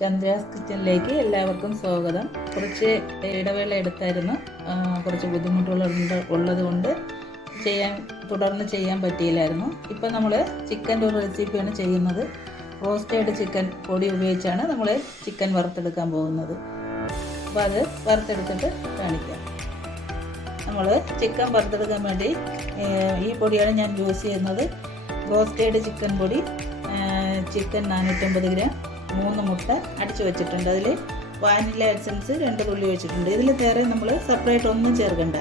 ചന്ദ്രാസ് കിച്ചണിലേക്ക് എല്ലാവർക്കും സ്വാഗതം. കുറച്ച് ഇടവേള എടുത്തായിരുന്നു, കുറച്ച് ബുദ്ധിമുട്ടുകൾ ഉള്ളത് കൊണ്ട് തുടർന്ന് ചെയ്യാൻ പറ്റിയില്ലായിരുന്നു. ഇപ്പം നമ്മൾ ചിക്കൻ്റെ ഒരു റെസിപ്പിയാണ് ചെയ്യുന്നത്. റോസ്റ്റഡ് ചിക്കൻ പൊടി ഉപയോഗിച്ചാണ് നമ്മൾ ചിക്കൻ വറുത്തെടുക്കാൻ പോകുന്നത്. അപ്പോൾ അത് വറുത്തെടുത്തിട്ട് കാണിക്കാം. നമ്മൾ ചിക്കൻ വറുത്തെടുക്കാൻ വേണ്ടി ഈ പൊടിയാണ് ഞാൻ യൂസ് ചെയ്യുന്നത്. റോസ്റ്റഡ് ചിക്കൻ പൊടി, ചിക്കൻ 450 ഗ്രാം, 3 മുട്ട അടിച്ചു വെച്ചിട്ടുണ്ട്. അതിൽ വാനില എസൻസ് 2 തുള്ളി വെച്ചിട്ടുണ്ട്. ഇതിൽ വേറെ നമ്മൾ സെപ്പറേറ്റ് ഒന്നും ചേർക്കണ്ട.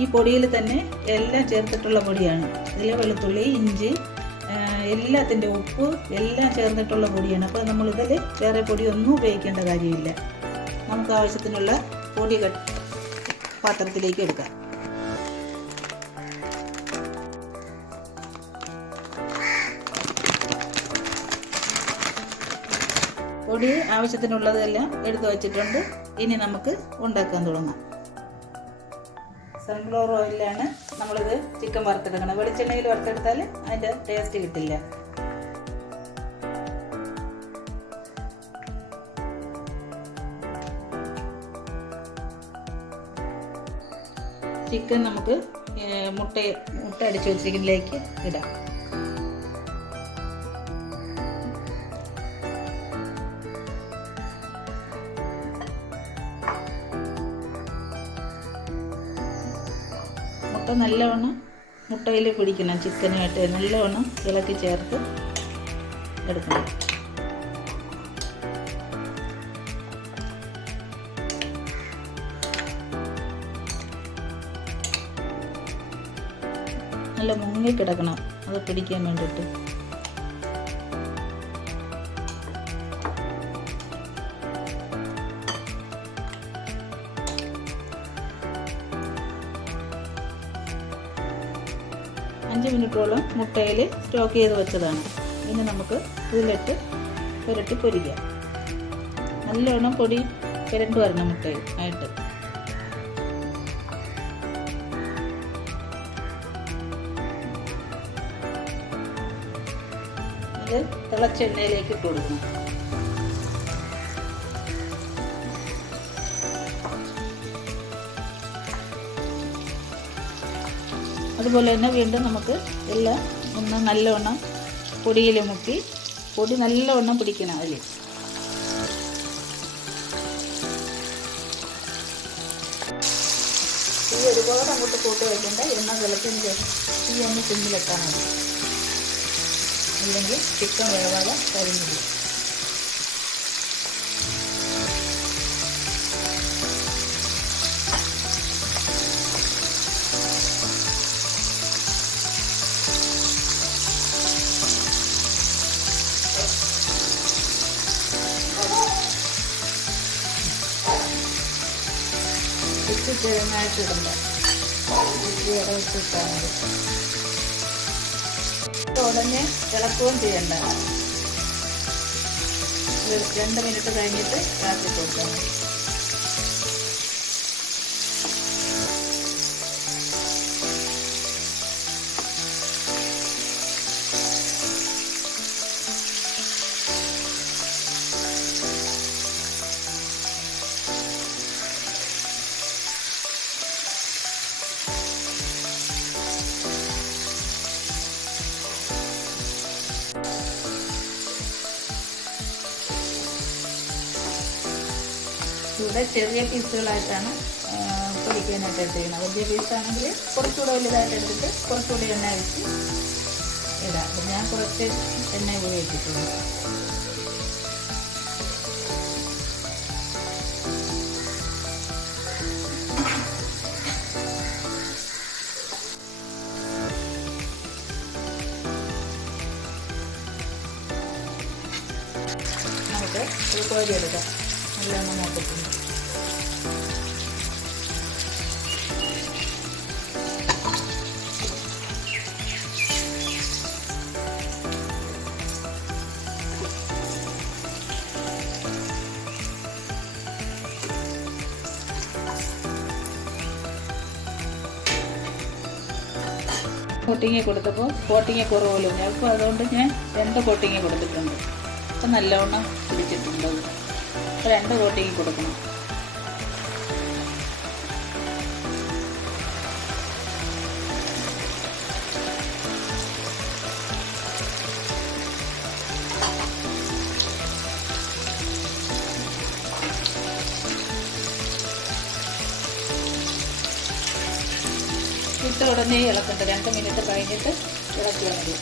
ഈ പൊടിയിൽ തന്നെ എല്ലാം ചേർത്തിട്ടുള്ള പൊടിയാണ്. ഇതിൽ വെളുത്തുള്ളി, ഇഞ്ചി, എല്ലാത്തിൻ്റെ ഉപ്പ് എല്ലാം ചേർന്നിട്ടുള്ള പൊടിയാണ്. അപ്പോൾ നമ്മളിതിൽ വേറെ പൊടിയൊന്നും ഉപയോഗിക്കേണ്ട കാര്യമില്ല. നമുക്ക് ആവശ്യത്തിനുള്ള പൊടി പാത്രത്തിലേക്ക് എടുക്കാം. പൊടി ആവശ്യത്തിനുള്ളതെല്ലാം എടുത്തു വച്ചിട്ടുണ്ട്. ഇനി നമുക്ക് ഉണ്ടാക്കാൻ തുടങ്ങാം. സൺഫ്ലവർ ഓയിലാണ് നമ്മളിത് ചിക്കൻ വറുത്തെടുക്കണം. വെളിച്ചെണ്ണയിൽ വറുത്തെടുത്താൽ അതിൻ്റെ ടേസ്റ്റ് കിട്ടില്ല. ചിക്കൻ നമുക്ക് മുട്ട അടിച്ചു വെച്ചിരിക്കുന്നതിലേക്ക് ഇടാം. മുട്ട നല്ലവണ്ണം മുട്ടയിൽ പിടിക്കണം. ചിക്കനുമായിട്ട് നല്ലവണ്ണം ഇളക്കി ചേർത്ത് എടുക്കണം. നല്ല മുങ്ങിക്കിടക്കണം, അത് പിടിക്കാൻ വേണ്ടിയിട്ട്. അഞ്ച് മിനിറ്റോളം മുട്ടയിൽ സ്റ്റോക്ക് ചെയ്ത് വെച്ചതാണ്. ഇനി നമുക്ക് ഇതിലിട്ട് പുരട്ടി പൊരിക്കാം. നല്ലോണം പൊടി പുരണ്ട് വരണം മുട്ടയിൽ ആയിട്ട്. ഇത് തിളച്ച എണ്ണയിലേക്ക് കൊടുക്കണം. അതുപോലെ തന്നെ വീണ്ടും നമുക്ക് എല്ലാം ഒന്ന് നല്ലവണ്ണം പൊടിയിൽ മുക്കി, പൊടി നല്ലവണ്ണം പിടിക്കണം അതിൽ. ഈ ഒരുപാട് അങ്ങോട്ട് കൂട്ടി വയ്ക്കേണ്ട. എണ്ണ തിളച്ചതിന് ശേഷം ഈ ഒന്ന് സിമ്മിലിട്ടാൽ മതി, ഇല്ലെങ്കിൽ ചിക്കൻ വേവാതെ കരിഞ്ഞില്ല. ഇട്ട് ചെറുതായിട്ടിടണ്ട, ഇടവിട്ടിട്ടാൽ മതി. ഉടനെ ഇളക്കുകയും ചെയ്യണ്ട. 2 മിനിറ്റ് കഴിഞ്ഞിട്ട് ഇളക്കി കൊടുത്താൽ മതി. ഇവിടെ ചെറിയ പീസുകളായിട്ടാണ് പൊരിക്കാനായിട്ട് എടുത്തിരിക്കുന്നത്. വലിയ പീസാണെങ്കിൽ കുറച്ചുകൂടെ വലുതായിട്ട് എടുത്തിട്ട് കുറച്ചുകൂടി എണ്ണ വെച്ച് ഇടാം. ഞാൻ കുറച്ച് എണ്ണ ഉപയോഗിച്ചിട്ടുള്ളൂ. നമുക്ക് ഇത് കോരിയെടുക്കാം. നല്ലോണം നോക്കിയിട്ടുണ്ട്. കോട്ടിങ് കൊടുത്തപ്പോൾ കോട്ടിങ് കുറവുള്ളൂ. അപ്പോൾ അതുകൊണ്ട് ഞാൻ 2 കോട്ടിങ് കൊടുത്തിട്ടുണ്ട്. അപ്പം നല്ലവണ്ണം പിടിച്ചിട്ടുണ്ട്. 2 കോട്ടിങ് കൊടുക്കണം. ഇട്ട ഉടനെ ഇളക്കണ്ട, 2 മിനിറ്റ് കഴിഞ്ഞിട്ട് ഇളക്കിയാൽ മതി.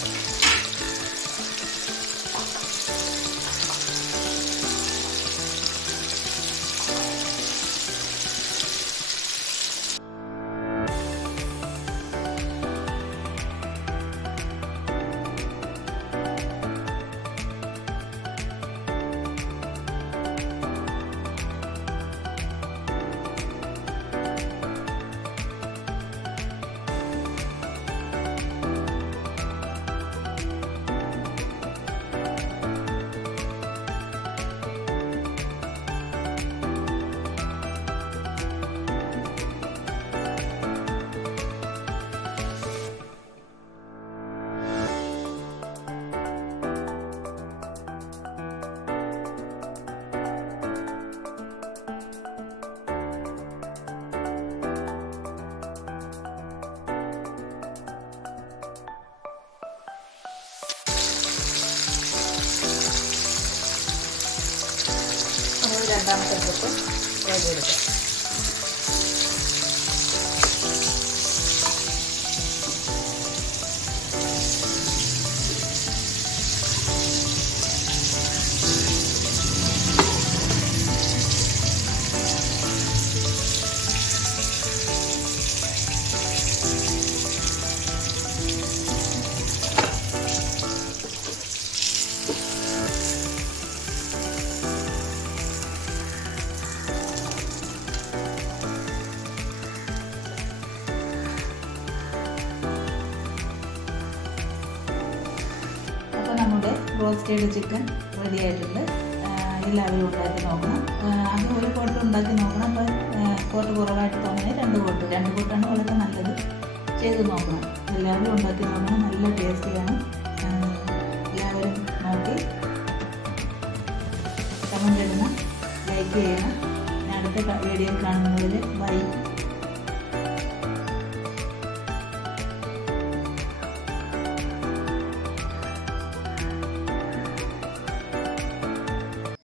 രണ്ടാമത്തെ ട്രിപ്പ് എടുക്കാം. നമ്മുടെ റോസ്റ്റഡ് ചിക്കൻ റെഡി ആയിട്ടുണ്ട്. എല്ലാവരും ഉണ്ടാക്കി നോക്കണം. അത് ഒരു കോട്ട് ഉണ്ടാക്കി നോക്കണം. അപ്പോൾ കോട്ട് കുറവായിട്ട് തോന്നിയാൽ 2 കോട്ടാണ് വളരെ നല്ലത്. ചെയ്ത് നോക്കണം. എല്ലാവരും ഉണ്ടാക്കി നോക്കണം. നല്ല ടേസ്റ്റിയാണ്. എല്ലാവരും നോക്കി കമൻ്റ് ഇടണം, ലൈക്ക് ചെയ്യണം. ഞാൻ അടുത്ത വീഡിയോ കാണുന്നതിൽ ബൈ.